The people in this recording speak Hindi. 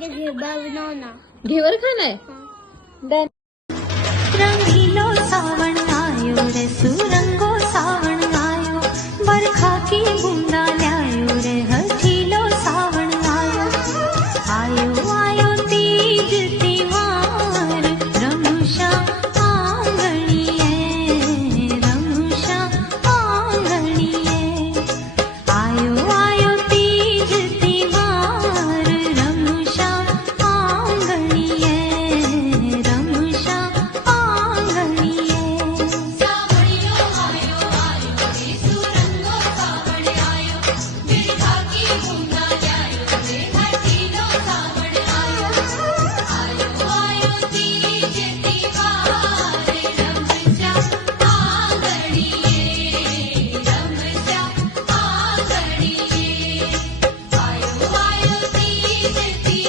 मुझे घेवर बनाना। घेवर खाना है? डन। रंगीलो सावन आयो रे सुरंगो सावन आयो, बरखा की बूंदा लायो रे हठीलो सावन आयो, आयो